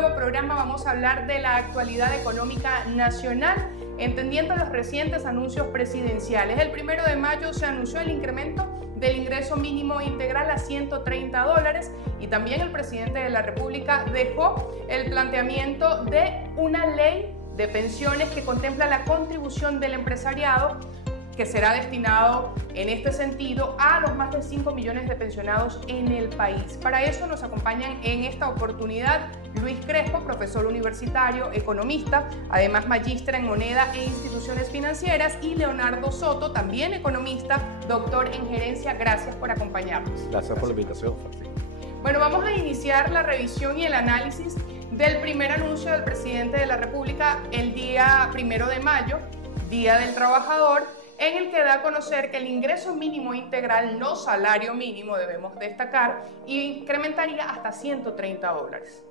nuevo programa vamos a hablar de la actualidad económica nacional, entendiendo los recientes anuncios presidenciales. El 1 de mayo se anunció el incremento del ingreso mínimo integral a $130 y también el presidente de la República dejó el planteamiento de una ley de pensiones que contempla la contribución del empresariado, que será destinado en este sentido a los más de 5 millones de pensionados en el país. Para eso nos acompañan en esta oportunidad Luis Crespo, profesor universitario, economista, además magíster en moneda e instituciones financieras, y Leonardo Soto, también economista, doctor en gerencia. Gracias por acompañarnos. Gracias por la invitación, Francisco. Bueno, vamos a iniciar la revisión y el análisis del primer anuncio del presidente de la República el día 1 de mayo, Día del Trabajador, en el que da a conocer que el ingreso mínimo integral, no salario mínimo, debemos destacar, incrementaría hasta $130.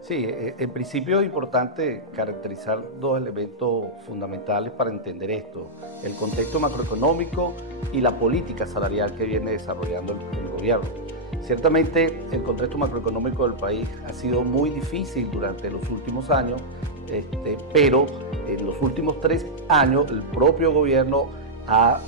Sí, en principio es importante caracterizar dos elementos fundamentales para entender esto: el contexto macroeconómico y la política salarial que viene desarrollando el gobierno. Ciertamente el contexto macroeconómico del país ha sido muy difícil durante los últimos años, pero en los últimos 3 años el propio gobierno ha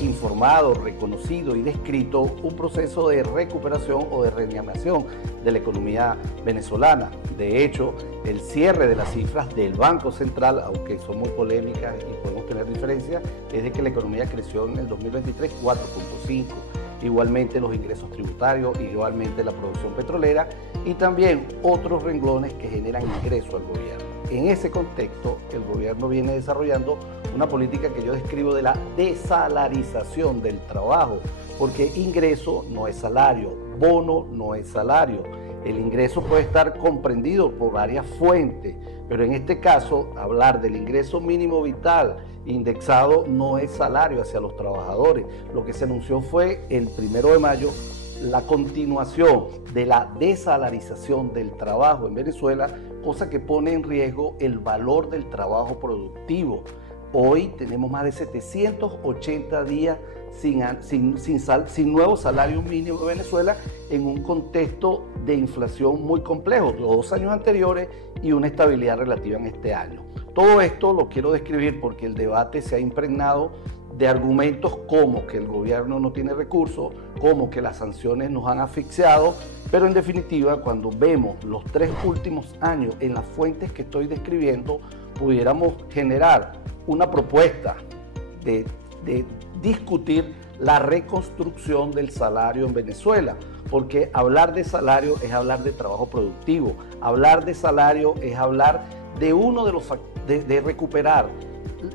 informado, reconocido y descrito un proceso de recuperación o de reanimación de la economía venezolana. De hecho, el cierre de las cifras del Banco Central, aunque son muy polémicas y podemos tener diferencias, es de que la economía creció en el 2023 4.5%. Igualmente los ingresos tributarios, igualmente la producción petrolera y también otros renglones que generan ingreso al gobierno. En ese contexto, el gobierno viene desarrollando una política que yo describo de la desalarización del trabajo, porque ingreso no es salario, bono no es salario. El ingreso puede estar comprendido por varias fuentes, pero en este caso, hablar del ingreso mínimo vital indexado no es salario hacia los trabajadores. Lo que se anunció fue el 1 de mayo la continuación de la desalarización del trabajo en Venezuela, cosa que pone en riesgo el valor del trabajo productivo. Hoy tenemos más de 780 días sin nuevo salario mínimo en Venezuela, en un contexto de inflación muy complejo, los 2 años anteriores y una estabilidad relativa en este año. Todo esto lo quiero describir porque el debate se ha impregnado de argumentos como que el gobierno no tiene recursos, como que las sanciones nos han asfixiado, pero en definitiva, cuando vemos los 3 últimos años en las fuentes que estoy describiendo, pudiéramos generar una propuesta de discutir la reconstrucción del salario en Venezuela, porque hablar de salario es hablar de trabajo productivo, hablar de salario es hablar de uno de los de recuperar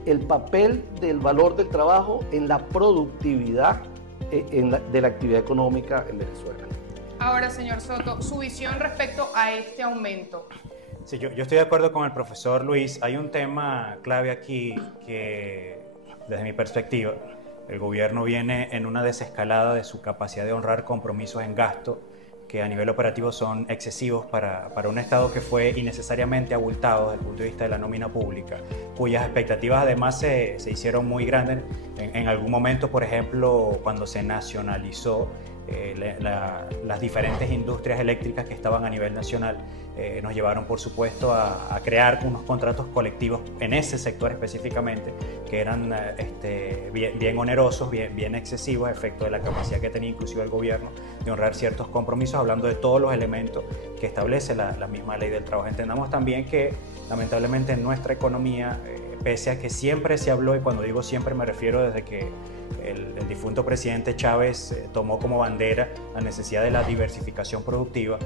el papel del valor del trabajo en la productividad de la actividad económica en Venezuela. Ahora, señor Soto, su visión respecto a este aumento. Sí, yo estoy de acuerdo con el profesor Luis. Hay un tema clave aquí que, desde mi perspectiva, el gobierno viene en una desescalada de su capacidad de honrar compromisos en gasto que a nivel operativo son excesivos para un Estado que fue innecesariamente abultado desde el punto de vista de la nómina pública, cuyas expectativas además se hicieron muy grandes. En algún momento, por ejemplo, cuando se nacionalizó las diferentes industrias eléctricas que estaban a nivel nacional, nos llevaron, por supuesto, a crear unos contratos colectivos en ese sector específicamente, que eran bien onerosos, bien excesivos, a efecto de la capacidad que tenía inclusive el gobierno de honrar ciertos compromisos, hablando de todos los elementos que establece la misma ley del trabajo. Entendamos también que, lamentablemente, en nuestra economía, pese a que siempre se habló, y cuando digo siempre me refiero desde que el difunto presidente Chávez tomó como bandera la necesidad de la diversificación productiva,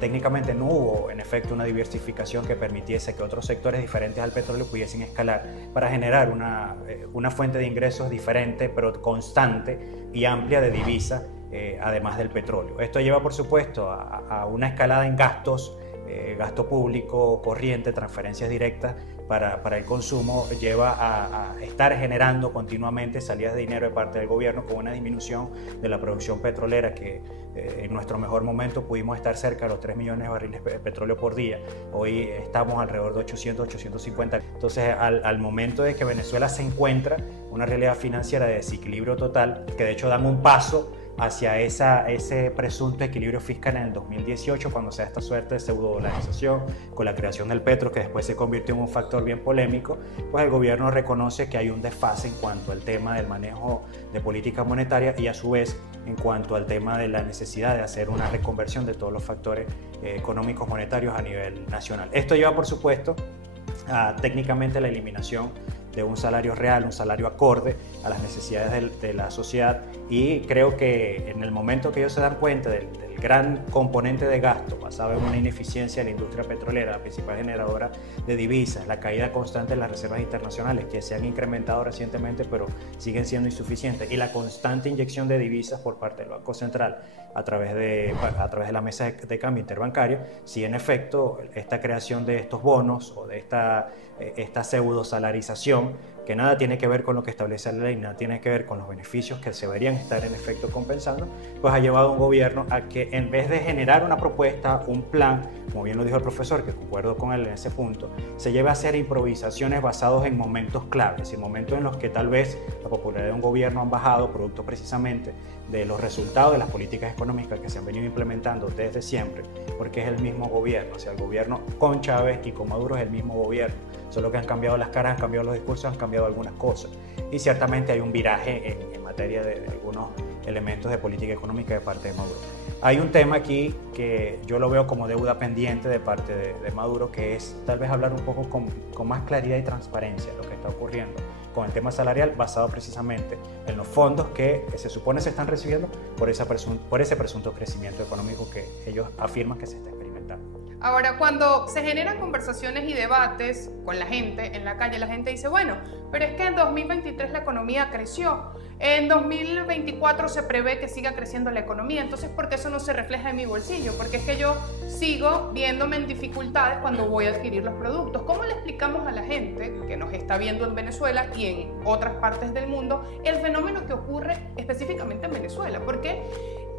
técnicamente no hubo en efecto una diversificación que permitiese que otros sectores diferentes al petróleo pudiesen escalar para generar una fuente de ingresos diferente pero constante y amplia de divisas, además del petróleo. Esto lleva, por supuesto, a una escalada en gastos, gasto público corriente, transferencias directas para el consumo, lleva a estar generando continuamente salidas de dinero de parte del gobierno, con una disminución de la producción petrolera que en nuestro mejor momento pudimos estar cerca de los 3 millones de barriles de petróleo por día. Hoy estamos alrededor de 800, 850. Entonces, al momento de que Venezuela se encuentra una realidad financiera de desequilibrio total, que de hecho dan un paso hacia ese presunto equilibrio fiscal en el 2018, cuando se da esta suerte de pseudo-dolarización con la creación del petro, que después se convirtió en un factor bien polémico, pues el gobierno reconoce que hay un desfase en cuanto al tema del manejo de política monetaria y a su vez en cuanto al tema de la necesidad de hacer una reconversión de todos los factores económicos monetarios a nivel nacional. Esto lleva, por supuesto, a técnicamente la eliminación de un salario real, un salario acorde a las necesidades de la sociedad, y creo que en el momento que ellos se dan cuenta del gran componente de gasto basado en una ineficiencia de la industria petrolera, la principal generadora de divisas, la caída constante de las reservas internacionales que se han incrementado recientemente pero siguen siendo insuficientes, y la constante inyección de divisas por parte del Banco Central a través de la mesa de cambio interbancario, si en efecto esta creación de estos bonos o de esta pseudo salarización, que nada tiene que ver con lo que establece la ley, nada tiene que ver con los beneficios que se deberían estar en efecto compensando, pues ha llevado a un gobierno a que en vez de generar una propuesta, un plan, como bien lo dijo el profesor, que concuerdo con él en ese punto, se lleve a hacer improvisaciones basadas en momentos claves, en momentos en los que tal vez la popularidad de un gobierno han bajado, producto precisamente de los resultados de las políticas económicas que se han venido implementando desde siempre, porque es el mismo gobierno, o sea, el gobierno con Chávez y con Maduro es el mismo gobierno, solo que han cambiado las caras, han cambiado los discursos, han cambiado algunas cosas, y ciertamente hay un viraje en materia de algunos elementos de política económica de parte de Maduro. Hay un tema aquí que yo lo veo como deuda pendiente de parte de Maduro, que es tal vez hablar un poco con más claridad y transparencia de lo que está ocurriendo con el tema salarial, basado precisamente en los fondos que se supone se están recibiendo por ese presunto crecimiento económico que ellos afirman que se está experimentando. Ahora, cuando se generan conversaciones y debates con la gente en la calle, la gente dice, bueno, pero es que en 2023 la economía creció, en 2024 se prevé que siga creciendo la economía, entonces ¿por qué eso no se refleja en mi bolsillo? Porque es que yo sigo viéndome en dificultades cuando voy a adquirir los productos. ¿Cómo le explicamos a la gente que nos está viendo en Venezuela y en otras partes del mundo el fenómeno que ocurre específicamente en Venezuela? Porque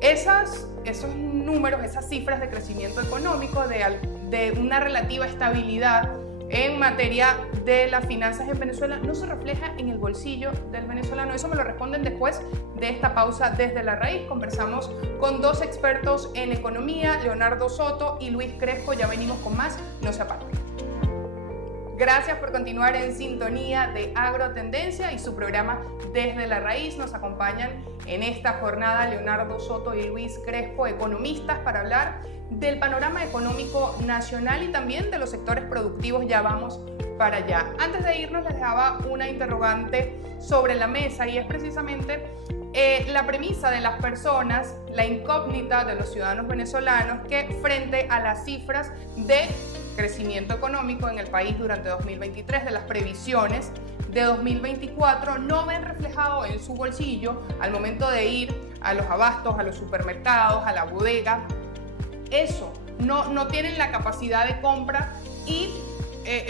esos números, esas cifras de crecimiento económico, de una relativa estabilidad en materia de las finanzas en Venezuela, no se refleja en el bolsillo del venezolano. Eso me lo responden después de esta pausa desde la raíz. Conversamos con dos expertos en economía, Leonardo Soto y Luis Crespo. Ya venimos con más, no se aparten. Gracias por continuar en sintonía de Agrotendencia y su programa Desde la Raíz. Nos acompañan en esta jornada Leonardo Soto y Luis Crespo, economistas, para hablar del panorama económico nacional y también de los sectores productivos. Ya vamos para allá. Antes de irnos les dejaba una interrogante sobre la mesa, y es precisamente la premisa de las personas, la incógnita de los ciudadanos venezolanos, que frente a las cifras de crecimiento económico en el país durante 2023, de las previsiones de 2024, no ven reflejado en su bolsillo al momento de ir a los abastos, a los supermercados, a la bodega. Eso, no tienen la capacidad de compra y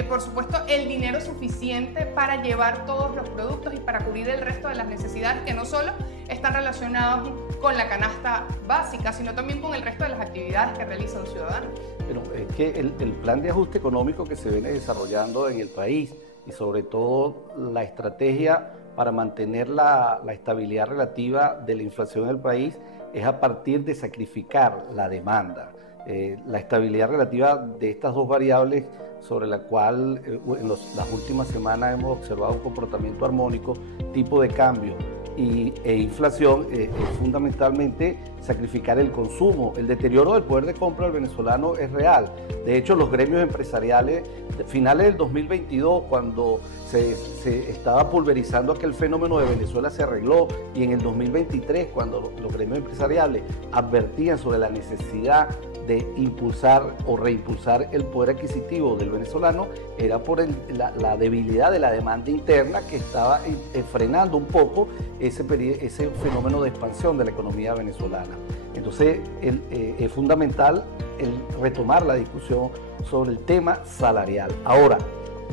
por supuesto el dinero suficiente para llevar todos los productos y para cubrir el resto de las necesidades que no solo están relacionadas con la canasta básica, sino también con el resto de las actividades que realiza un ciudadano. Pero es que el plan de ajuste económico que se viene desarrollando en el país, y sobre todo la estrategia para mantener la estabilidad relativa de la inflación en el país, es a partir de sacrificar la demanda. La estabilidad relativa de estas dos variables, sobre la cual en las últimas semanas hemos observado un comportamiento armónico, tipo de cambio e inflación, es fundamentalmente sacrificar el consumo. El deterioro del poder de compra del venezolano es real. De hecho, los gremios empresariales, finales del 2022, cuando se estaba pulverizando aquel fenómeno de Venezuela, se arregló, y en el 2023, cuando los gremios empresariales advertían sobre la necesidad de impulsar o reimpulsar el poder adquisitivo del venezolano, era por la debilidad de la demanda interna que estaba frenando un poco ese fenómeno de expansión de la economía venezolana. Entonces es fundamental el retomar la discusión sobre el tema salarial. Ahora,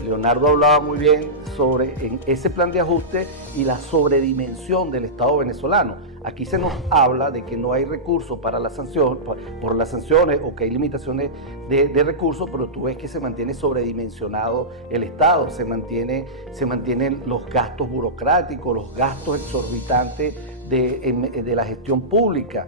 Leonardo hablaba muy bien sobre ese plan de ajuste y la sobredimensión del Estado venezolano. Aquí se nos habla de que no hay recursos para la sanción, por las sanciones, o que hay limitaciones de recursos, pero tú ves que se mantiene sobredimensionado el Estado, se mantienen los gastos burocráticos, los gastos exorbitantes de la gestión pública,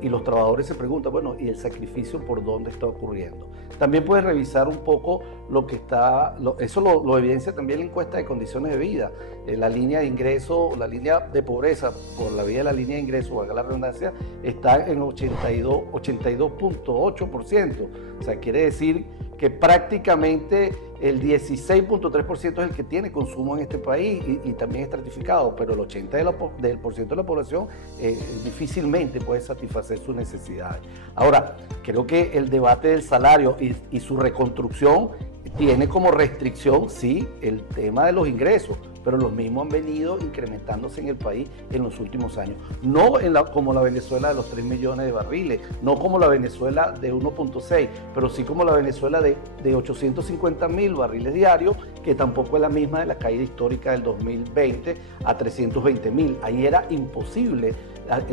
y los trabajadores se preguntan, bueno, ¿y el sacrificio por dónde está ocurriendo? También puedes revisar un poco lo que está, eso lo evidencia también la encuesta de condiciones de vida. La línea de ingreso, la línea de pobreza por la vía de la línea de ingreso, valga la redundancia, está en 82.8%. O sea, quiere decir que prácticamente el 16.3% es el que tiene consumo en este país y también estratificado, pero el 80% de la población difícilmente puede satisfacer sus necesidades. Ahora, creo que el debate del salario y su reconstrucción tiene como restricción, sí, el tema de los ingresos, pero los mismos han venido incrementándose en el país en los últimos años. No como la Venezuela de los 3 millones de barriles, no como la Venezuela de 1.6, pero sí como la Venezuela de 850.000 barriles diarios, que tampoco es la misma de la caída histórica del 2020 a 320.000. Ahí era imposible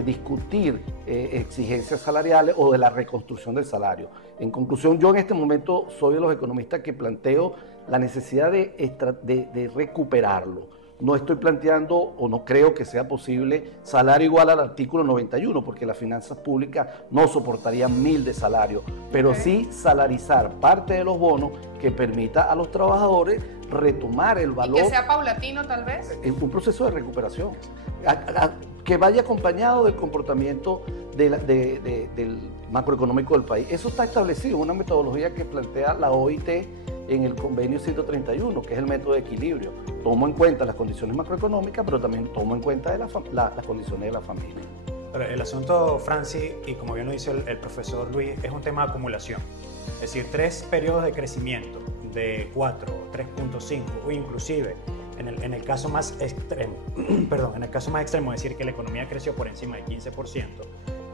discutir exigencias salariales o de la reconstrucción del salario. En conclusión, yo en este momento soy de los economistas que planteo la necesidad de recuperarlo. No estoy planteando o no creo que sea posible salario igual al artículo 91, porque las finanzas públicas no soportarían 1.000 de salario, pero sí salarizar parte de los bonos que permita a los trabajadores retomar el valor. Y que sea paulatino, tal vez. Un proceso de recuperación. Que vaya acompañado del comportamiento del macroeconómico del país. Eso está establecido en una metodología que plantea la OIT en el convenio 131, que es el método de equilibrio. Tomo en cuenta las condiciones macroeconómicas, pero también tomo en cuenta las condiciones de la familia. Pero el asunto, Francis, y como bien lo dice el profesor Luis, es un tema de acumulación. Es decir, 3 periodos de crecimiento de 4, 3.5 o inclusive en el caso más extremo, en el caso más extremo, es decir, que la economía creció por encima del 15%,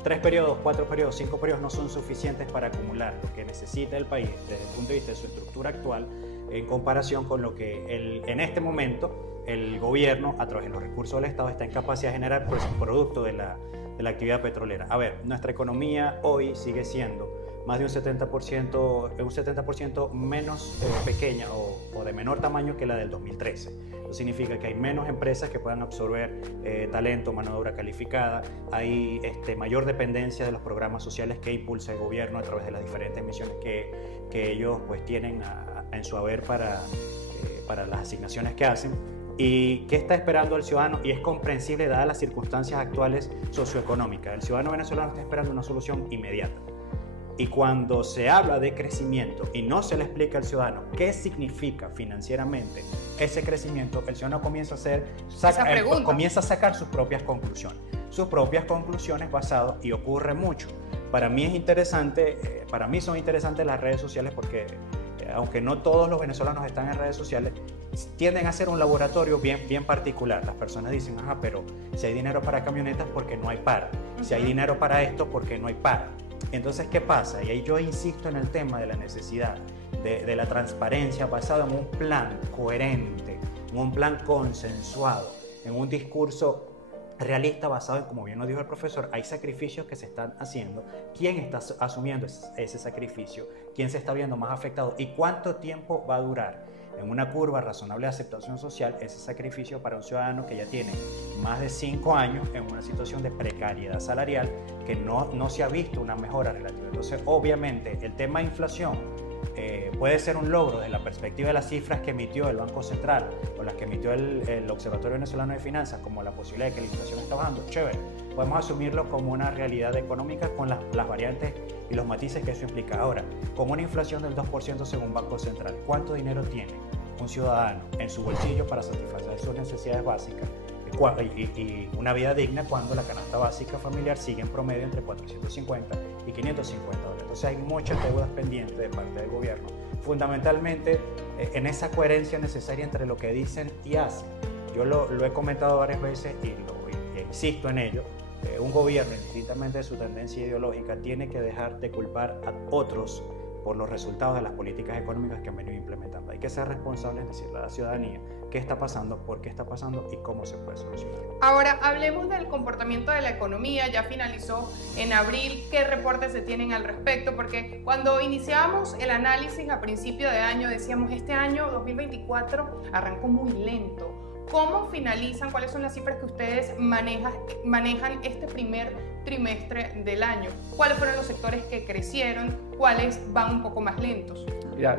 3 periodos, 4 periodos, 5 periodos no son suficientes para acumular lo que necesita el país desde el punto de vista de su estructura actual en comparación con lo que en este momento el gobierno, a través de los recursos del Estado, está en capacidad de generar por producto de la actividad petrolera. A ver, nuestra economía hoy sigue siendo más de un 70% menos pequeña o de menor tamaño que la del 2013. Eso significa que hay menos empresas que puedan absorber talento, mano de obra calificada, hay mayor dependencia de los programas sociales que impulsa el gobierno a través de las diferentes misiones que ellos pues tienen en su haber para las asignaciones que hacen. ¿Y qué está esperando el ciudadano? Y es comprensible dadas las circunstancias actuales socioeconómicas. El ciudadano venezolano está esperando una solución inmediata. Y cuando se habla de crecimiento y no se le explica al ciudadano qué significa financieramente ese crecimiento, el ciudadano comienza a sacar sus propias conclusiones. Sus propias conclusiones basadas, y ocurre mucho. Para mí son interesantes las redes sociales porque, aunque no todos los venezolanos están en redes sociales, tienden a ser un laboratorio bien particular. Las personas dicen, pero si hay dinero para camionetas, ¿por qué no hay paro? Si hay dinero para esto, ¿por qué no hay paro? Entonces, ¿qué pasa? Y ahí yo insisto en el tema de la necesidad de la transparencia basada en un plan coherente, en un plan consensuado, en un discurso realista basado en, como bien nos dijo el profesor, hay sacrificios que se están haciendo, quién está asumiendo ese sacrificio, quién se está viendo más afectado y cuánto tiempo va a durar en una curva razonable de aceptación social ese sacrificio para un ciudadano que ya tiene más de 5 años en una situación de precariedad salarial que no se ha visto una mejora relativa. Entonces, obviamente, el tema de inflación puede ser un logro desde la perspectiva de las cifras que emitió el Banco Central o las que emitió el Observatorio Venezolano de Finanzas, como la posibilidad de que la inflación está bajando. Chévere, podemos asumirlo como una realidad económica con las variantes y los matices que eso implica. Ahora, con una inflación del 2% según Banco Central, ¿cuánto dinero tiene un ciudadano en su bolsillo para satisfacer sus necesidades básicas y una vida digna cuando la canasta básica familiar sigue en promedio entre 450 y 550 dólares? Entonces hay muchas deudas pendientes de parte del gobierno, fundamentalmente en esa coherencia necesaria entre lo que dicen y hacen. Yo lo he comentado varias veces y insisto en ello. Un gobierno, indistintamente de su tendencia ideológica, tiene que dejar de culpar a otros por los resultados de las políticas económicas que han venido implementando. Hay que ser responsables, es decirle a la ciudadanía qué está pasando, por qué está pasando y cómo se puede solucionar. Ahora, hablemos del comportamiento de la economía. Ya finalizó en abril. ¿Qué reportes se tienen al respecto? Porque cuando iniciábamos el análisis a principio de año decíamos, este año 2024 arrancó muy lento. ¿Cómo finalizan? ¿Cuáles son las cifras que ustedes manejan este primer trimestre del año? ¿Cuáles fueron los sectores que crecieron? ¿Cuáles van un poco más lentos? Mira,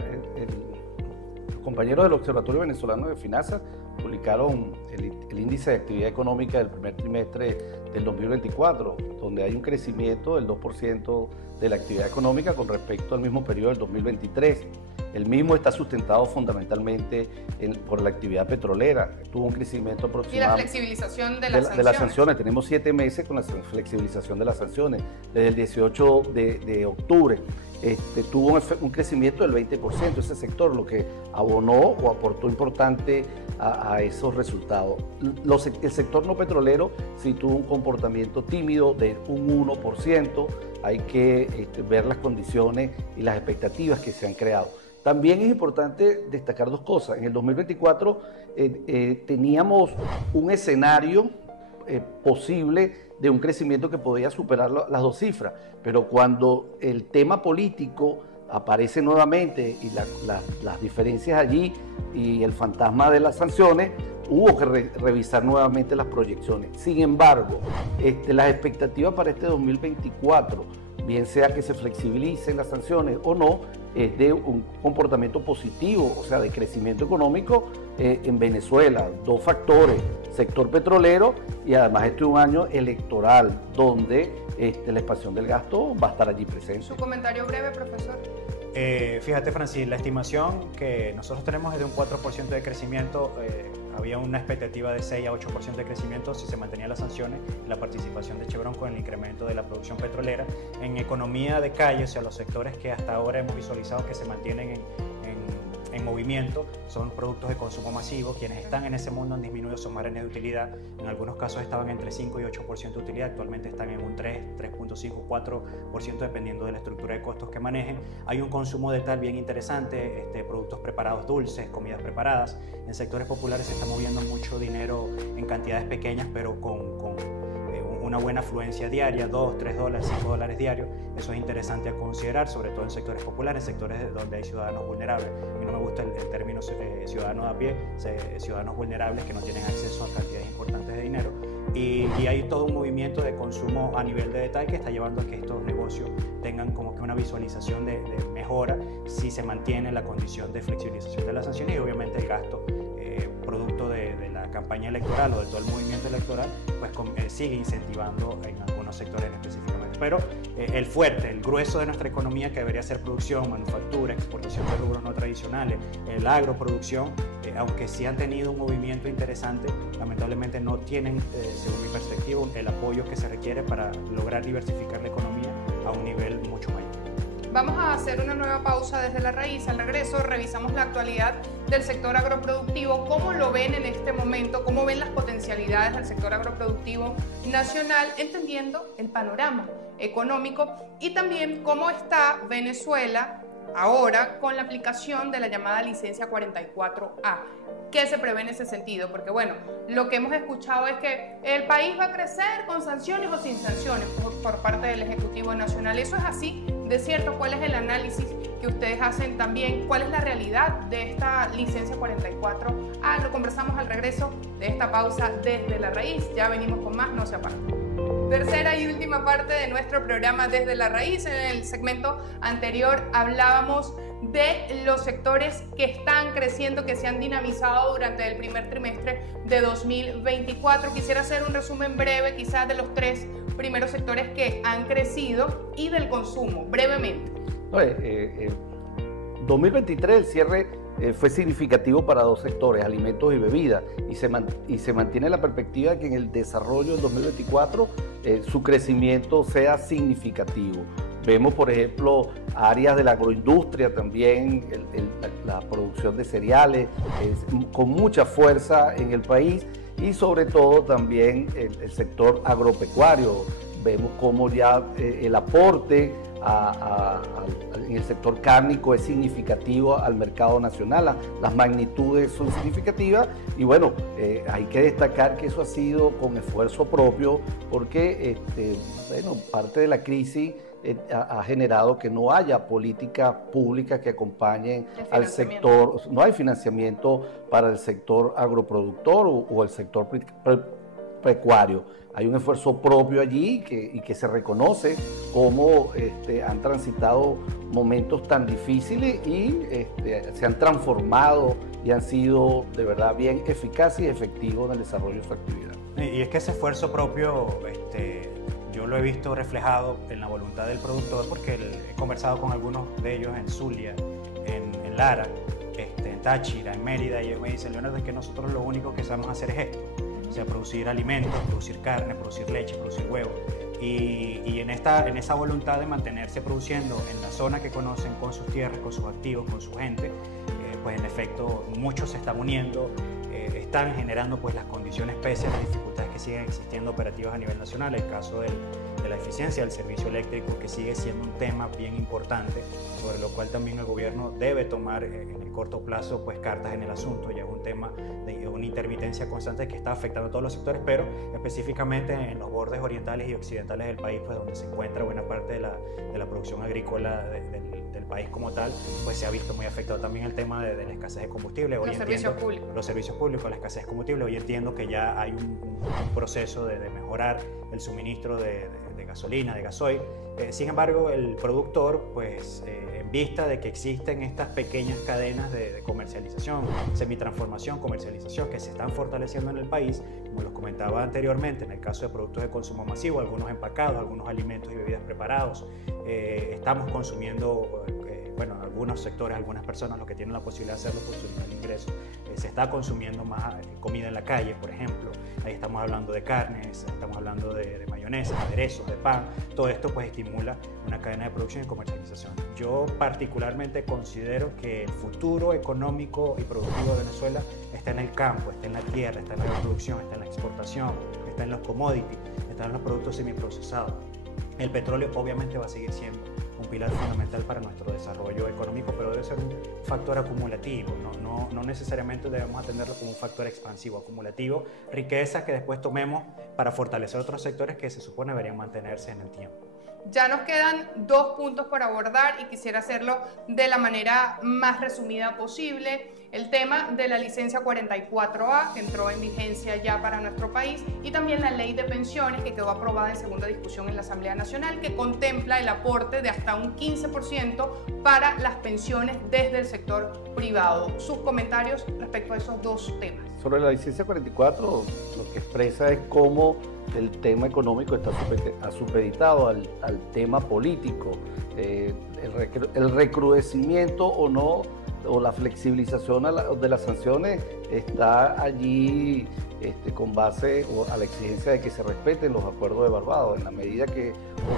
los compañeros del Observatorio Venezolano de Finanzas publicaron el índice de actividad económica del primer trimestre del 2024, donde hay un crecimiento del 2% de la actividad económica con respecto al mismo periodo del 2023. El mismo está sustentado fundamentalmente por la actividad petrolera. Tuvo un crecimiento aproximado. Y la flexibilización de las sanciones. Tenemos 7 meses con la flexibilización de las sanciones. Desde el 18 de octubre tuvo un crecimiento del 20% ese sector, lo que abonó o aportó importante a esos resultados. El sector no petrolero sí tuvo un comportamiento tímido de un 1%. Hay que ver las condiciones y las expectativas que se han creado. También es importante destacar dos cosas. En el 2024 teníamos un escenario posible de un crecimiento que podía superar las 2 cifras, pero cuando el tema político aparece nuevamente y las diferencias allí y el fantasma de las sanciones, hubo que revisar nuevamente las proyecciones. Sin embargo, las expectativas para este 2024, bien sea que se flexibilicen las sanciones o no, es de un comportamiento positivo, o sea, de crecimiento económico en Venezuela. 2 factores, sector petrolero y además este es un año electoral donde la expansión del gasto va a estar allí presente. Su comentario breve, profesor. Fíjate, Francis, la estimación que nosotros tenemos es de un 4% de crecimiento. Había una expectativa de 6 a 8% de crecimiento si se mantenían las sanciones y la participación de Chevron con el incremento de la producción petrolera. En economía de calle, o sea, los sectores que hasta ahora hemos visualizado que se mantienen en movimiento, son productos de consumo masivo. Quienes están en ese mundo han disminuido sus márgenes de utilidad. En algunos casos estaban entre 5 y 8% de utilidad, actualmente están en un 3.5, 4% dependiendo de la estructura de costos que manejen. Hay un consumo de tal bien interesante, productos preparados dulces, comidas preparadas. En sectores populares se está moviendo mucho dinero en cantidades pequeñas, pero con una buena afluencia diaria, $2, $3, $5 diarios. Eso es interesante a considerar, sobre todo en sectores populares, sectores donde hay ciudadanos vulnerables. A mí no me gusta el término ciudadanos a pie, ciudadanos vulnerables que no tienen acceso a cantidades importantes de dinero. Y hay todo un movimiento de consumo a nivel de detalle que está llevando a que estos negocios tengan como que una visualización de mejora si se mantiene la condición de flexibilización de las sanciones y obviamente el gasto producto de la campaña electoral o de todo el movimiento electoral, pues sigue incentivando en algunos sectores específicamente. Pero el fuerte, el grueso de nuestra economía, que debería ser producción, manufactura, exportación de rubros no tradicionales, la agroproducción, aunque sí han tenido un movimiento interesante, lamentablemente no tienen, según mi perspectiva, el apoyo que se requiere para lograr diversificar la economía a un nivel mucho mayor. Vamos a hacer una nueva pausa desde la raíz. Al regreso revisamos la actualidad del sector agroproductivo, cómo lo ven en este momento, cómo ven las potencialidades del sector agroproductivo nacional, entendiendo el panorama económico y también cómo está Venezuela ahora con la aplicación de la llamada licencia 44A. ¿Qué se prevé en ese sentido? Porque bueno, lo que hemos escuchado es que el país va a crecer con sanciones o sin sanciones por parte del Ejecutivo Nacional. ¿Eso es así? De cierto, ¿cuál es el análisis que ustedes hacen también? ¿Cuál es la realidad de esta licencia 44A? Lo conversamos al regreso de esta pausa desde la raíz. Ya venimos con más, no se aparten. Tercera y última parte de nuestro programa Desde la Raíz. En el segmento anterior hablábamos de los sectores que están creciendo, que se han dinamizado durante el primer trimestre de 2024. Quisiera hacer un resumen breve quizás de los 3 primeros sectores que han crecido y del consumo, brevemente. 2023 el cierre fue significativo para 2 sectores, alimentos y bebidas, y se mantiene la perspectiva de que en el desarrollo del 2024 su crecimiento sea significativo. Vemos, por ejemplo, áreas de la agroindustria también, la producción de cereales con mucha fuerza en el país y sobre todo también el sector agropecuario. Vemos cómo ya el aporte en el sector cárnico es significativo al mercado nacional, las magnitudes son significativas y bueno, hay que destacar que eso ha sido con esfuerzo propio porque bueno, parte de la crisis ha generado que no haya políticas públicas que acompañen al sector, no hay financiamiento para el sector agroproductor o el sector pecuario. Hay un esfuerzo propio allí y que se reconoce cómo han transitado momentos tan difíciles y se han transformado y han sido de verdad bien eficaces y efectivos en el desarrollo de su actividad. Y es que ese esfuerzo propio yo lo he visto reflejado en la voluntad del productor porque he conversado con algunos de ellos en Zulia, en Lara, en Táchira, en Mérida, y ellos me dicen, Leonardo, es que nosotros lo único que sabemos hacer es esto. O sea, producir alimentos, producir carne, producir leche, producir huevo. Y en esa voluntad de mantenerse produciendo en la zona que conocen, con sus tierras, con sus activos, con su gente, pues en efecto muchos se están uniendo, están generando pues las condiciones pese a las dificultades que siguen existiendo operativas a nivel nacional. El caso de la eficiencia del servicio eléctrico, que sigue siendo un tema bien importante, sobre lo cual también el gobierno debe tomar en el corto plazo pues cartas en el asunto. Ya es un tema de una intermitencia constante que está afectando a todos los sectores, pero específicamente en los bordes orientales y occidentales del país, pues donde se encuentra buena parte de la producción agrícola del país como tal, pues se ha visto muy afectado también el tema de la escasez de combustible. Los servicios públicos, la escasez de combustible. Hoy entiendo que ya hay un proceso de mejorar el suministro de gasolina, de gasoil. Sin embargo, el productor, pues en vista de que existen estas pequeñas cadenas de comercialización, semitransformación, comercialización, que se están fortaleciendo en el país, como los comentaba anteriormente, en el caso de productos de consumo masivo, algunos empacados, algunos alimentos y bebidas preparados, estamos consumiendo, bueno, algunos sectores, algunas personas, los que tienen la posibilidad de hacerlo por su nivel de ingreso, se está consumiendo más comida en la calle, por ejemplo. Ahí estamos hablando de carnes, estamos hablando de mayonesa, aderezos, de pan. Todo esto pues estimula una cadena de producción y comercialización. Yo particularmente considero que el futuro económico y productivo de Venezuela está en el campo, está en la tierra, está en la producción, está en la exportación, está en los commodities, está en los productos semiprocesados. El petróleo obviamente va a seguir siendo un pilar fundamental para nuestro desarrollo económico, pero debe ser un factor acumulativo, no necesariamente debemos atenderlo como un factor expansivo, acumulativo, riqueza que después tomemos para fortalecer otros sectores que se supone deberían mantenerse en el tiempo. Ya nos quedan 2 puntos por abordar y quisiera hacerlo de la manera más resumida posible. El tema de la licencia 44A, que entró en vigencia ya para nuestro país, y también la ley de pensiones, que quedó aprobada en segunda discusión en la Asamblea Nacional, que contempla el aporte de hasta un 15% para las pensiones desde el sector privado. Sus comentarios respecto a esos 2 temas. Sobre la licencia 44, lo que expresa es cómo el tema económico está supeditado al tema político. El recrudecimiento o no, o la flexibilización de las sanciones está allí con base a la exigencia de que se respeten los acuerdos de Barbados. En la medida que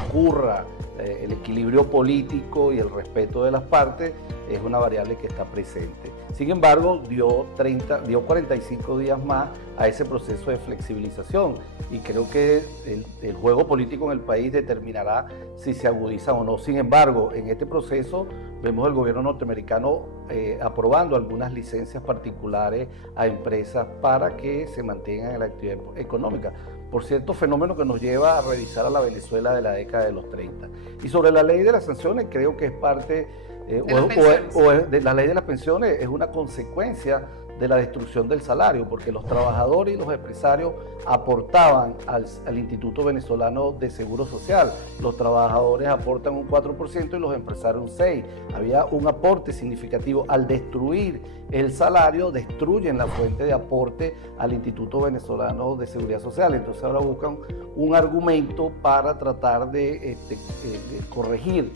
ocurra el equilibrio político y el respeto de las partes, es una variable que está presente. Sin embargo, dio 45 días más a ese proceso de flexibilización y creo que el juego político en el país determinará si se agudiza o no. Sin embargo, en este proceso vemos al gobierno norteamericano aprobando algunas licencias particulares a empresas para que se mantengan en la actividad económica. Por cierto, fenómeno que nos lleva a revisar a la Venezuela de la década de los 30. Y sobre la ley de las sanciones, creo que es parte, de la ley de las pensiones, es una consecuencia de la destrucción del salario, porque los trabajadores y los empresarios aportaban al Instituto Venezolano de Seguro Social. Los trabajadores aportan un 4% y los empresarios un 6%. Había un aporte significativo. Al destruir el salario, destruyen la fuente de aporte al Instituto Venezolano de Seguridad Social. Entonces ahora buscan un argumento para tratar de corregir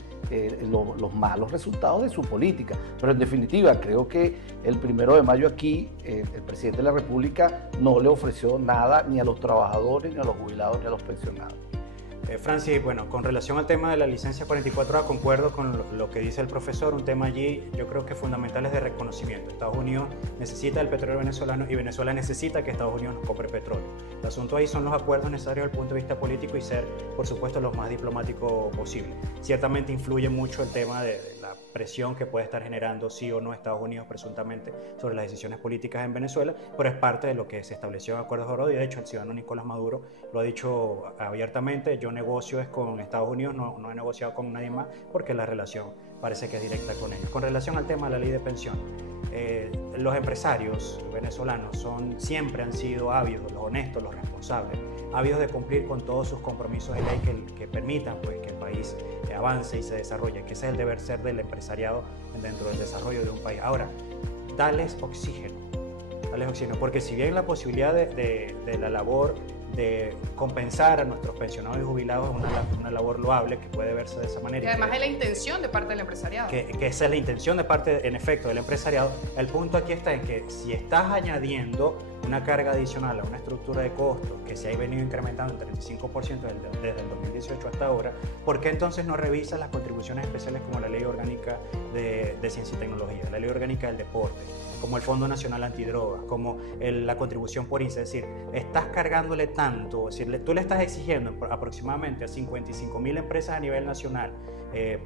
los malos resultados de su política. Pero en definitiva, creo que el 1 de mayo aquí, el presidente de la República no le ofreció nada ni a los trabajadores, ni a los jubilados, ni a los pensionados. Francis, bueno, con relación al tema de la licencia 44A, concuerdo con lo que dice el profesor. Un tema allí yo creo que fundamental es de reconocimiento. Estados Unidos necesita el petróleo venezolano y Venezuela necesita que Estados Unidos nos compre petróleo. El asunto ahí son los acuerdos necesarios desde el punto de vista político y ser, por supuesto, lo más diplomático posible. Ciertamente influye mucho el tema de la presión que puede estar generando sí o no Estados Unidos presuntamente sobre las decisiones políticas en Venezuela, pero es parte de lo que se estableció en Acuerdos de Oro y de hecho el ciudadano Nicolás Maduro lo ha dicho abiertamente: yo negocio es con Estados Unidos, no he negociado con nadie más porque la relación parece que es directa con ellos. Con relación al tema de la ley de pensión, los empresarios venezolanos siempre han sido ávidos, los honestos, los responsables, ávidos de cumplir con todos sus compromisos de ley que permitan pues, que el país avance y se desarrolle, que ese es el deber ser del empresariado dentro del desarrollo de un país. Ahora, darles oxígeno, porque si bien la posibilidad de la labor de compensar a nuestros pensionados y jubilados es una labor loable que puede verse de esa manera. Y además es la intención de parte del empresariado. Que esa es la intención de parte, en efecto, del empresariado. El punto aquí está en que si estás añadiendo una carga adicional a una estructura de costos que se ha venido incrementando en 35% desde el 2018 hasta ahora, ¿por qué entonces no revisas las contribuciones especiales como la Ley Orgánica de Ciencia y Tecnología, la Ley Orgánica del Deporte, como el Fondo Nacional Antidrogas, como la contribución por INSS? Es decir, estás cargándole tanto, es decir, tú le estás exigiendo aproximadamente a 55.000 empresas a nivel nacional,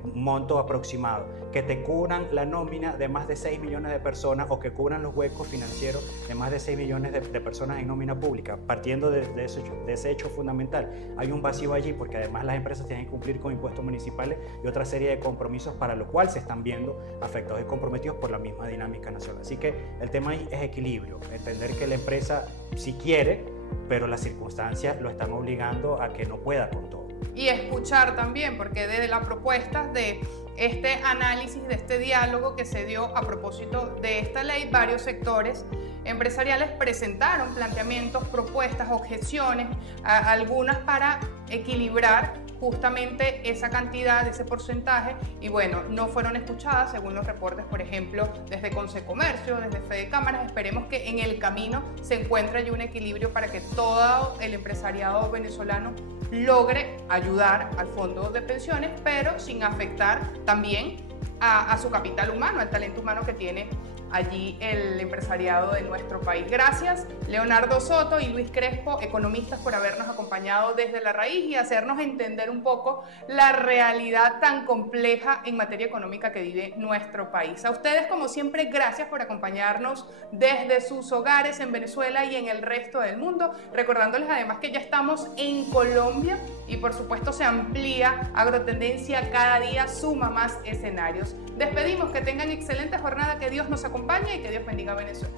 un monto aproximado, que te cubran la nómina de más de 6 millones de personas o que cubran los huecos financieros de más de 6 millones de personas en nómina pública. Partiendo de ese hecho fundamental, hay un vacío allí porque además las empresas tienen que cumplir con impuestos municipales y otra serie de compromisos para lo cual se están viendo afectados y comprometidos por la misma dinámica nacional. Así que el tema ahí es equilibrio, entender que la empresa sí quiere, pero las circunstancias lo están obligando a que no pueda con todo. Y escuchar también, porque desde las propuestas de este análisis, de este diálogo que se dio a propósito de esta ley, varios sectores empresariales presentaron planteamientos, propuestas, objeciones, algunas para equilibrar justamente esa cantidad, ese porcentaje, y bueno, no fueron escuchadas según los reportes, por ejemplo, desde Consecomercio, desde Fede Cámaras. Esperemos que en el camino se encuentre allí un equilibrio para que todo el empresariado venezolano logre ayudar al fondo de pensiones, pero sin afectar también a su capital humano, al talento humano que tiene allí el empresariado de nuestro país. Gracias, Leonardo Soto y Luis Crespo, economistas, por habernos acompañado desde la raíz y hacernos entender un poco la realidad tan compleja en materia económica que vive nuestro país. A ustedes, como siempre, gracias por acompañarnos desde sus hogares en Venezuela y en el resto del mundo, recordándoles además que ya estamos en Colombia y por supuesto se amplía Agrotendencia, cada día suma más escenarios. Despedimos, que tengan excelente jornada, que Dios nos acompañe y que Dios bendiga a Venezuela.